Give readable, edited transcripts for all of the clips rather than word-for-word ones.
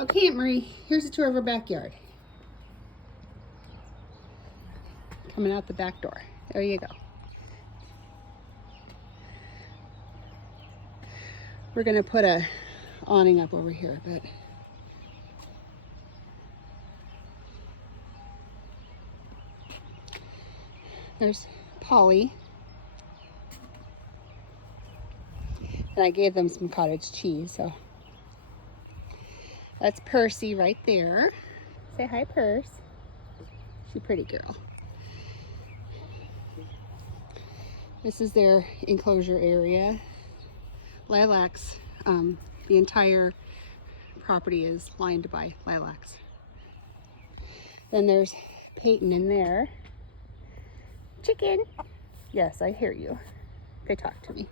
Okay, Aunt Marie, here's a tour of our backyard. Coming out the back door. There you go. We're gonna put a awning up over here, but there's Polly. And I gave them some cottage cheese, so that's Percy right there. Say hi, Percy. She's a pretty girl. This is their enclosure area. Lilacs, the entire property is lined by lilacs. Then there's Peyton in there. Chicken. Yes, I hear you. They talk to me.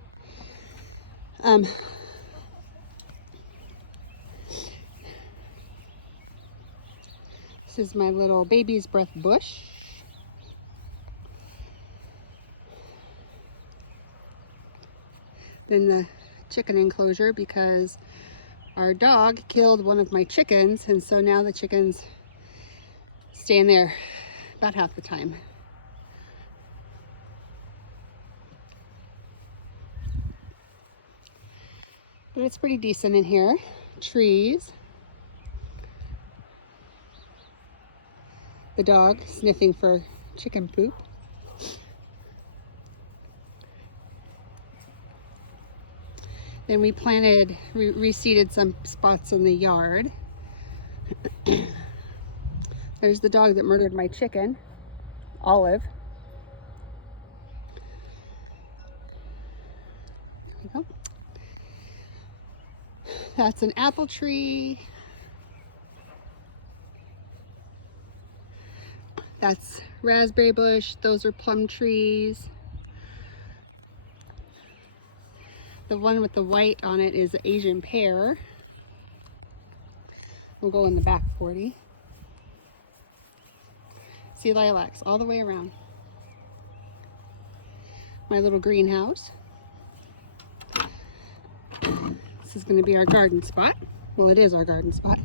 This is my little baby's breath bush. Then the chicken enclosure, because our dog killed one of my chickens, and so now the chickens stay in there about half the time. But it's pretty decent in here. Trees. The dog sniffing for chicken poop. Then we planted, reseeded some spots in the yard. There's the dog that murdered my chicken, Olive. There we go. That's an apple tree. That's raspberry bush. Those are plum trees. The one with the white on it is Asian pear. We'll go in the back 40. See lilacs all the way around. My little greenhouse. This is going to be our garden spot. Well, it is our garden spot.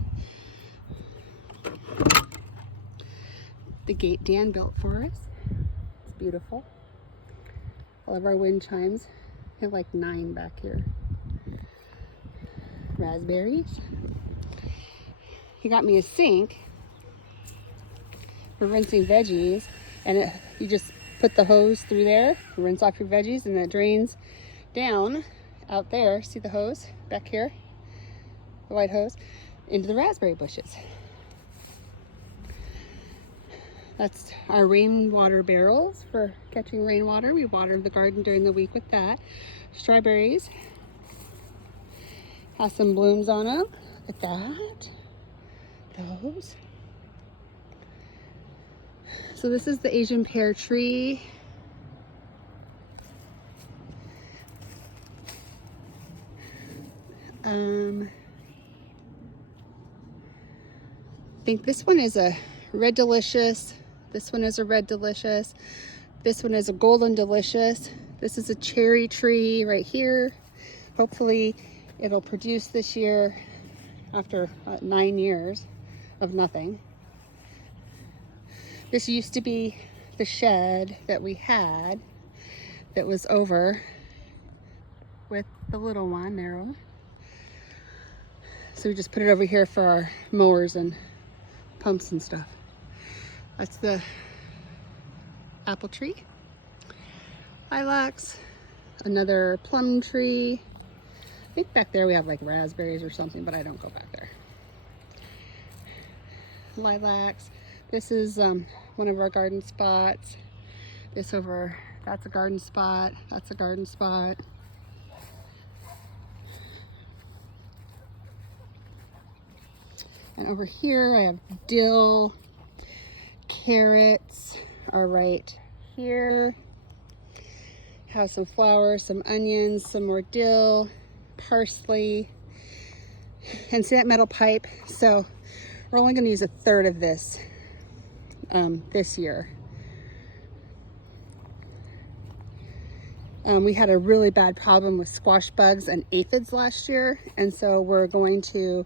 The gate Dan built for us. It's beautiful. All of our wind chimes. I have like 9 back here. Raspberries. He got me a sink for rinsing veggies, and you just put the hose through there, rinse off your veggies, and it drains down out there. See the hose back here? The white hose into the raspberry bushes. That's our rainwater barrels for catching rainwater. We water the garden during the week with that. Strawberries. Has some blooms on them. Look at that. Those. So this is the Asian pear tree. I think this one is a red delicious. This one is a red delicious. This one is a golden delicious. This is a cherry tree right here. Hopefully it'll produce this year after 9 years of nothing. This used to be the shed that we had that was over with the little one there. So we just put it over here for our mowers and pumps and stuff. That's the apple tree. Lilacs. Another plum tree. I think back there we have like raspberries or something, but I don't go back there. Lilacs. This is one of our garden spots. This over, that's a garden spot. That's a garden spot. And over here I have dill. Carrots are right here. Have some flowers, some onions, some more dill, parsley, and see that metal pipe? So we're only going to use 1/3 of this this year. We had a really bad problem with squash bugs and aphids last year, and so we're going to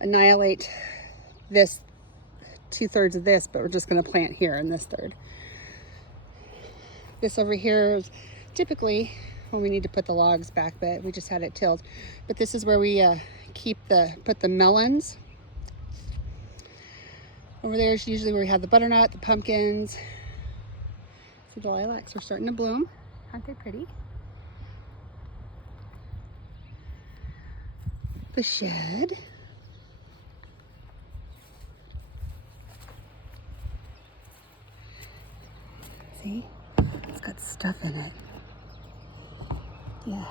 annihilate this 2/3 of this, but we're just going to plant here in this third. This over here is typically when we need to put the logs back, but we just had it tilled. But this is where we put the melons. Over there is usually where we have the butternut, the pumpkins. See, the lilacs are starting to bloom. Aren't they pretty? The shed. See? It's got stuff in it. Yeah.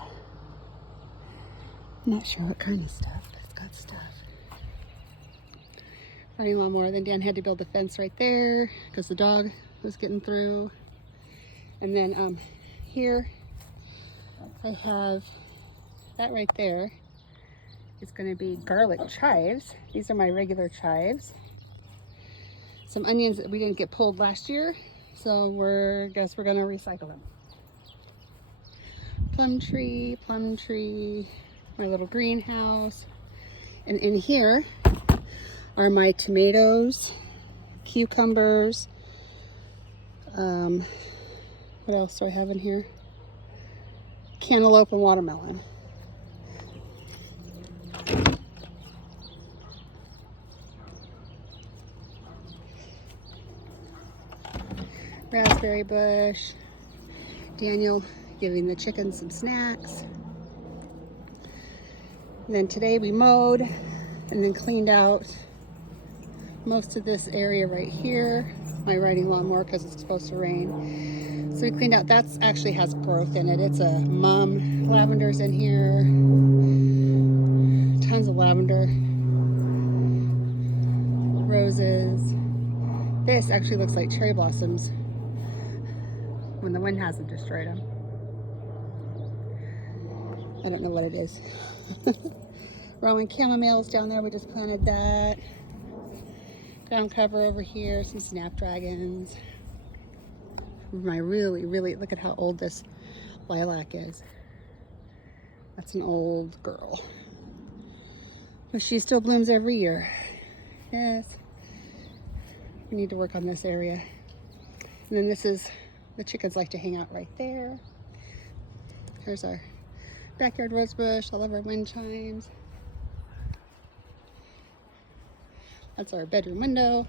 I'm not sure what kind of stuff, but it's got stuff. Running lawnmower. Then Dan had to build the fence right there because the dog was getting through. And then here I have that right there. It's going to be garlic chives. These are my regular chives. Some onions that we didn't get pulled last year, so guess we're going to recycle them. Plum tree, my little greenhouse. And in here are my tomatoes, cucumbers. What else do I have in here? Cantaloupe and watermelon. Raspberry bush. Daniel giving the chickens some snacks. And then today we mowed and then cleaned out most of this area right here. My riding lawnmower because it's supposed to rain. So we cleaned out, that actually has growth in it. It's a mum lavender's in here. Tons of lavender. Roses. This actually looks like cherry blossoms when the wind hasn't destroyed them. I don't know what it is. Rowan chamomiles down there, we just planted that. Ground cover over here, some snapdragons. Really, look at how old this lilac is. That's an old girl. But she still blooms every year. Yes. We need to work on this area. And then this is, the chickens like to hang out right there. Here's our backyard rose bush, all of our wind chimes. That's our bedroom window.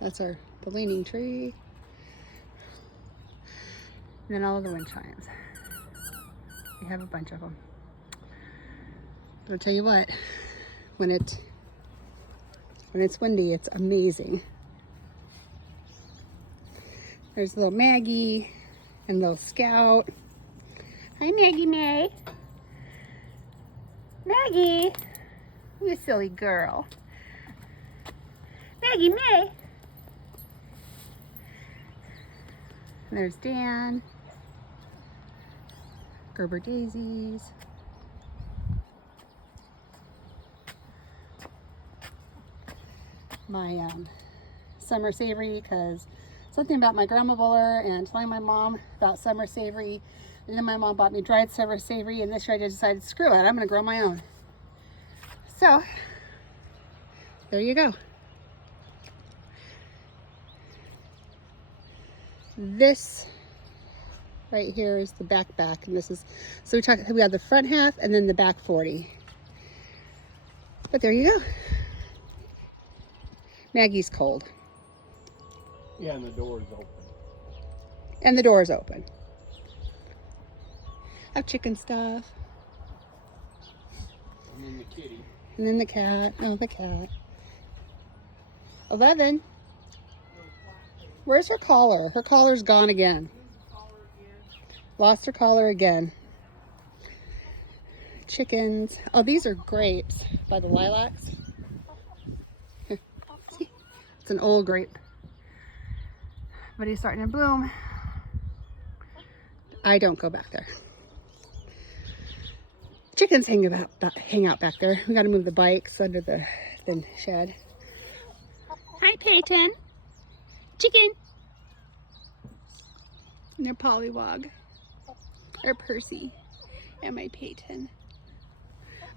That's the leaning tree. And then all of the wind chimes. We have a bunch of them. But I'll tell you what, when it's windy, it's amazing. There's little Maggie and little Scout. Hi, Maggie May. Maggie, you silly girl. Maggie May. And there's Dan. Gerber daisies. My summer savory, because something about my grandma Buller and telling my mom about summer savory. And then my mom bought me dried summer savory, and this year I just decided, screw it, I'm gonna grow my own. So, there you go. This right here is the back, and this is, so we have the front half and then the back 40. But there you go. Maggie's cold. Yeah, and the door is open. And the door is open. I have chicken stuff. And then the kitty. And then the cat. Oh, the cat. 11. Where's her collar? Her collar's gone again. Lost her collar again. Chickens. Oh, these are grapes by the lilacs. Here, see? It's an old grape. But he's starting to bloom. I don't go back there. Chickens hang out back there. We got to move the bikes under the shed. Hi, Peyton. Chicken. And their Pollywog. Or Percy. And my Peyton.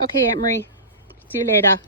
Okay, Aunt Marie. See you later.